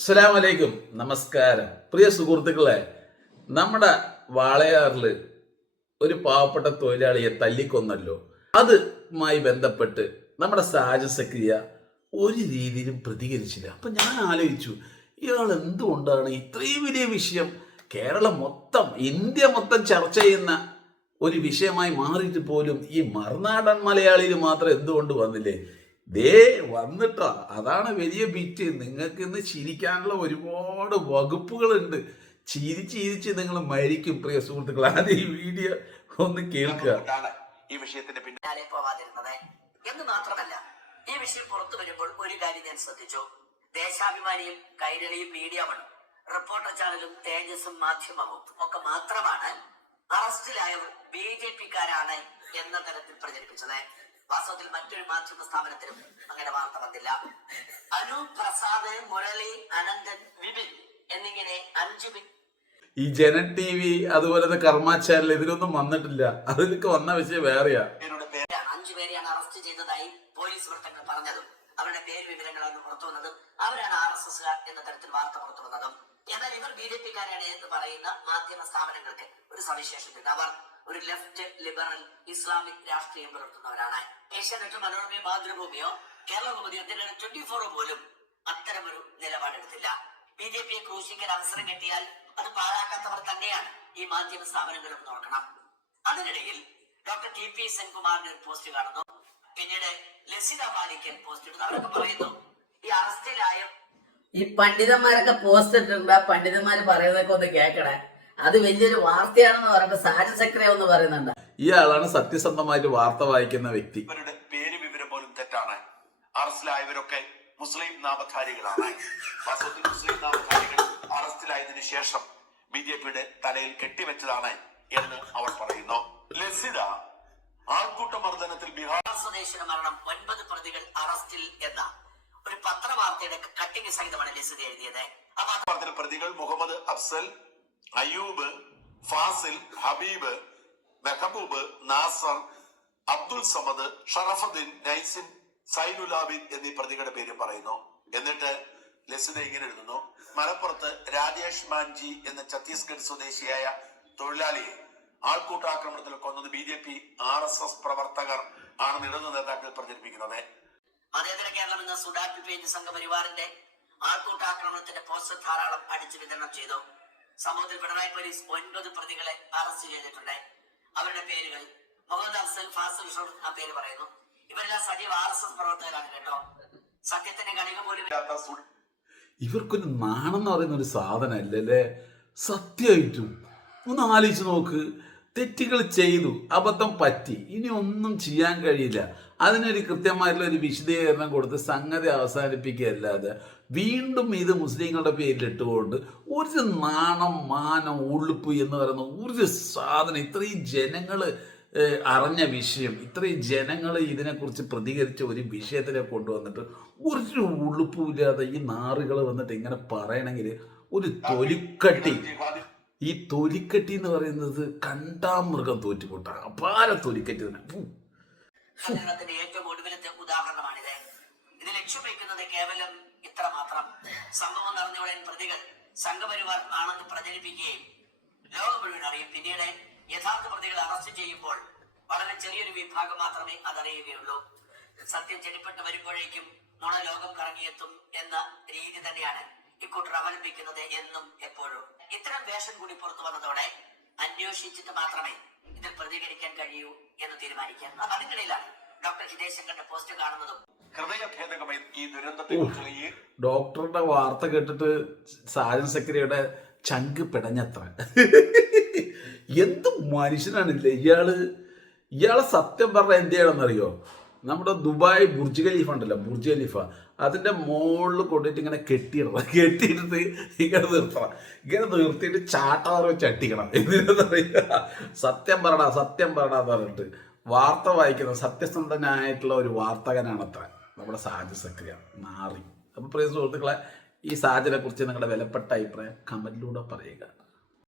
അസ്സലാമു അലൈക്കും, നമസ്കാരം. പ്രിയ സുഹൃത്തുക്കളെ, നമ്മുടെ വാളയാറിൽ ഒരു പാവപ്പെട്ട തൊഴിലാളിയെ തല്ലിക്കൊന്നല്ലോ. അതുമായി ബന്ധപ്പെട്ട് നമ്മുടെ സാജൻ സക്രിയ ഒരു രീതിയിലും പ്രതികരിച്ചില്ല. അപ്പം ഞാൻ ആലോചിച്ചു, ഇയാൾ എന്തുകൊണ്ടാണ് ഇത്രയും വലിയ വിഷയം കേരളം മൊത്തം, ഇന്ത്യ മൊത്തം ചർച്ച ചെയ്യുന്ന ഒരു വിഷയമായി മാറിയിട്ട് പോലും ഈ മറുനാടൻ മലയാളിയിൽ മാത്രം എന്തുകൊണ്ട് വന്നില്ലേ? ദേ വന്നിട്ടാ, അതാണ് വലിയ ബിറ്റ്. നിങ്ങൾക്ക് ഇന്ന് ചിരിക്കാനുള്ള ഒരുപാട് വകുപ്പുകളുണ്ട്. ചിരിച്ച് നിങ്ങൾ മരിക്കും. പ്രിയ സുഹൃത്തുക്കൾ, ആദ്യം ഈ വീഡിയോ ഒന്ന് കേൾക്കുക. ഈ വിഷയത്തിന്റെ പിന്നാലെ പോവാതിരുന്നത് എന്ന് മാത്രമല്ല, ഈ വിഷയം പുറത്തു വരുമ്പോൾ ഒരു കാര്യം ഞാൻ ശ്രദ്ധിച്ചു. ദേശാഭിമാനിയും കൈരളിയും മീഡിയ വണും റിപ്പോർട്ടർ ചാനലും തേജസും മാധ്യമവും ഒക്കെ മാത്രമാണ് അറസ്റ്റിലായവർ BJP-ക്കാരാണ് എന്ന തരത്തിൽ പ്രചരിപ്പിച്ചത്. വാസ്തവത്തിൽ മറ്റൊരു മാധ്യമ സ്ഥാപനത്തിലും അങ്ങനെ വാർത്ത വന്നില്ല. അനൂപ് പ്രസാദ്, മുരളി, അനന്തൻ, വിപിൻ എന്നിങ്ങനെ 5 ഈ ജനൻ TV അതുപോലെ കർമ്മ ചാനൽ ഇതിലൊന്നും വന്നിട്ടില്ല. അതിലൊക്കെ വന്ന വിഷയം വേറെയാ. 5 പേരെയാണ് അറസ്റ്റ് ചെയ്തതായി പോലീസ് വൃത്തങ്ങൾ പറഞ്ഞതും അവരുടെ പേര് വിവരങ്ങളാണ് പുറത്തു വന്നതും അവരാണ് RSSകാർ എന്ന തരത്തിൽ വാർത്ത പുറത്തു വന്നതും. എന്നാൽ ഇവർ BJP-ക്കാരാണ് എന്ന് പറയുന്ന മാധ്യമ സ്ഥാപനങ്ങൾക്ക് ഒരു സവിശേഷതയുണ്ട്. അവർ ഒരു ലെഫ്റ്റ് ലിബറൽ ഇസ്ലാമിക് രാഷ്ട്രീയം പുലർത്തുന്നവരാണ്. ഏഷ്യാനെറ്റോ, മനോരമയോ, മാതൃഭൂമിയോ, കേരളകൗമുദിയോ, 24 പോലും അത്തരമൊരു നിലപാടെടുത്തില്ല. BJP-യെ ക്രൂശിക്കാൻ അവസരം കിട്ടിയാൽ അത് പാഴാക്കാത്തവർ തന്നെയാണ് ഈ മാധ്യമ സ്ഥാപനങ്ങളും നോക്കണം. അതിനിടയിൽ ഡോക്ടർ TP സെൻകുമാറിന്റെ ഒരു പോസ്റ്റ് കാണുന്നു. പിന്നീട് ലസിത മാലിക്കൻ പോസ്റ്റ് ഇടുന്നു. അവരൊക്കെ പറയുന്നു, ഈ അറസ്റ്റിലായ ഈ പണ്ഡിതന്മാരൊക്കെ പോസ്റ്റ് ഇട്ടിട്ടുണ്ട്. ആ പണ്ഡിതന്മാര് പറയുന്നതൊക്കെ ഒന്ന് കേൾക്കണേ. അത് വലിയൊരു വാർത്തയാണെന്ന് പറയുമ്പോ സാജൻ സക്രിയ ഒന്ന് പറയുന്നുണ്ട്. ഇയാളാണ് സത്യസന്ധമായിട്ട് വാർത്ത വായിക്കുന്ന വ്യക്തി. ഇവരുടെ പേര് വിവരം പോലും തെറ്റാണ്. അറസ്റ്റിലായവരൊക്കെ മുസ്ലിം നാമധാരികളാണ്. വാസ്തവത്തിൽ മുസ്ലിം നാമധാരികൾ അറസ്റ്റിലായതിനു ശേഷം BJP-യുടെ തലയിൽ കെട്ടിവെച്ചതാണ് എന്ന് അവർ പറയുന്നു. ലസിത ആൾക്കൂട്ട മർദ്ദനത്തിൽ ബീഹാർ സ്വദേശിയുടെ മരണം, 9 പ്രതികൾ അറസ്റ്റിൽ എന്ന ഒരു പത്രവാർത്തയുടെ കട്ടിങ് സഹിതമാണ് ലസിത എഴുതിയത്. ആ പത്രത്തിൽ പ്രതികൾ മുഹമ്മദ് അഫ്സൽ, അയ്യൂബ്, ഫാസിൽ, ഹബീബ്, മെഹബൂബ്, നാസർ, അബ്ദുൽ സമദ്, ഷറഫുദ്ദീൻ, നൈസിൻ, സൈനുലാബിൻ എന്നീ പ്രതികളുടെ പേര് പറയുന്നു. എന്നിട്ട് ലസിത ഇങ്ങനെ എഴുതുന്നു: മലപ്പുറത്ത് രാജേഷ് മാൻജി എന്ന ഛത്തീസ്ഗഡ് സ്വദേശിയായ തൊഴിലാളിയെ ആൾക്കൂട്ടാക്രമണത്തിൽ കൊന്നത് BJP RSS പ്രവർത്തകർ ആണെന്ന് ഇടതു നേതാക്കൾ പ്രചരിപ്പിക്കുന്നത്. മതേതര കേരളം എന്ന സുഡാപ്പി പേജ് സംഘപരിവാറിന്റെ ആൾക്കൂട്ടാക്രമണത്തിന്റെ പോസ്റ്റർ ധാരാളം അടിച്ചു വിതരണം ചെയ്തു. സംഭവത്തിൽ പിണറായി പോലീസ് 9 പ്രതികളെ അറസ്റ്റ് ചെയ്തിട്ടുണ്ട്. അവരുടെ പേരുകൾ മുഹമ്മദ് അഫ്സൽ, ഫാസിൽ, ആ പേര് പറയുന്നു. ഇവരെല്ലാം സജീവ RSS പ്രവർത്തകരാണ് കേട്ടോ. സത്യത്തിന്റെ കണിക പോലും ഇവർക്കൊരു നാണം എന്ന് പറയുന്ന ഒരു സാധനം അല്ലല്ലേ? സത്യമായിട്ടും ഒന്ന് ആലോചിച്ച് നോക്ക്. തെറ്റുകൾ ചെയ്തു, അബദ്ധം പറ്റി, ഇനി ഒന്നും ചെയ്യാൻ കഴിയില്ല. അതിനൊരു കൃത്യമായിട്ടുള്ള ഒരു വിശദീകരണം കൊടുത്ത് സംഗതി അവസാനിപ്പിക്കുകയല്ലാതെ വീണ്ടും ഇത് മുസ്ലിങ്ങളുടെ പേരിലിട്ടുകൊണ്ട് ഒരു നാണം, മാനം, ഉളുപ്പ് എന്ന് പറയുന്ന ഒരു സാധനം, ഇത്രയും ജനങ്ങൾ അറിഞ്ഞ വിഷയം, ഇത്രയും ജനങ്ങൾ ഇതിനെക്കുറിച്ച് പ്രതികരിച്ച ഒരു വിഷയത്തിനെ കൊണ്ടുവന്നിട്ട് ഒരു ഉളുപ്പുമില്ലാതെ ഈ നാറുകൾ വന്നിട്ട് ഇങ്ങനെ പറയണമെങ്കിൽ ഒരു തൊലിക്കട്ടി, ഈ തൊലിക്കട്ടി എന്ന് പറയുന്നത് കണ്ടാമൃഗം തോറ്റുപോട്ട അപാര തൊലിക്കട്ടി തന്നെ. ഏറ്റവും ഒടുവിലത്തെ ഉദാഹരണമാണിത്. ഇത് ലക്ഷ്യം വയ്ക്കുന്നത് കേവലം ഇത്ര മാത്രം: സംഭവം നടന്നയുടൻ പ്രതികൾ സംഘപരിവാർ ആണെന്ന് പ്രചരിപ്പിക്കുകയും ലോകം മുഴുവൻ അറിയും. പിന്നീട് യഥാർത്ഥ പ്രതികൾ അറസ്റ്റ് ചെയ്യുമ്പോൾ വളരെ ചെറിയൊരു വിഭാഗം മാത്രമേ അതറിയുകയുള്ളൂ. സത്യം ചെടിപ്പെട്ട് വരുമ്പോഴേക്കും നുണ ലോകം കറങ്ങിയെത്തും എന്ന രീതി തന്നെയാണ് ഇക്കൂട്ടർ അവലംബിക്കുന്നത് എന്നും എപ്പോഴും. ഇത്തരം വേഷം കൂടി പുറത്തു വന്നതോടെ അന്വേഷിച്ചിട്ട് മാത്രമേ ഇതിൽ പ്രതികരിക്കാൻ കഴിയൂ എന്ന് തീരുമാനിക്കാം. അതിനിടയിലാണ് ഡോക്ടർ ഹിതേഷ് ശങ്കറിന്റെ പോസ്റ്റ് കാണുന്നതും ഹൃദയഭേദകമായി ഈ ദുരന്തത്തെ ഡോക്ടറുടെ വാർത്ത കേട്ടിട്ട് സാജൻ സക്രിയയുടെ ചങ്ക് പിടഞ്ഞത്ര. എന്ത് മനുഷ്യനാണില്ലേ ഇയാളെ സത്യം പറഞ്ഞ എന്ത് ചെയ്യണമെന്നറിയോ? നമ്മുടെ ദുബായ് ബുർജ് ഖലീഫ ഉണ്ടല്ലോ, ബുർജ് ഖലീഫ, അതിൻ്റെ മുകളിൽ കൊണ്ടിട്ട് ഇങ്ങനെ കെട്ടിയിട്ടിട്ട് ഇങ്ങനെ നിർത്തിയിട്ട് ചാട്ടാറ് വെച്ച് അട്ടിക്കണം. എന്തിനാ പറയുക? സത്യം പറടാ പറഞ്ഞിട്ട് വാർത്ത വായിക്കുന്ന സത്യസന്ധനായിട്ടുള്ള ഒരു വാർത്തകനാണത്ര നമ്മുടെ സാജൻ സക്രിയ. നാറി. അപ്പോൾ പ്രിയ സുഹൃത്തുക്കളെ, ഈ സാജനെ കുറിച്ച് നിങ്ങളുടെ വിലപ്പെട്ട അഭിപ്രായം കമന്റിലൂടെ പറയുക.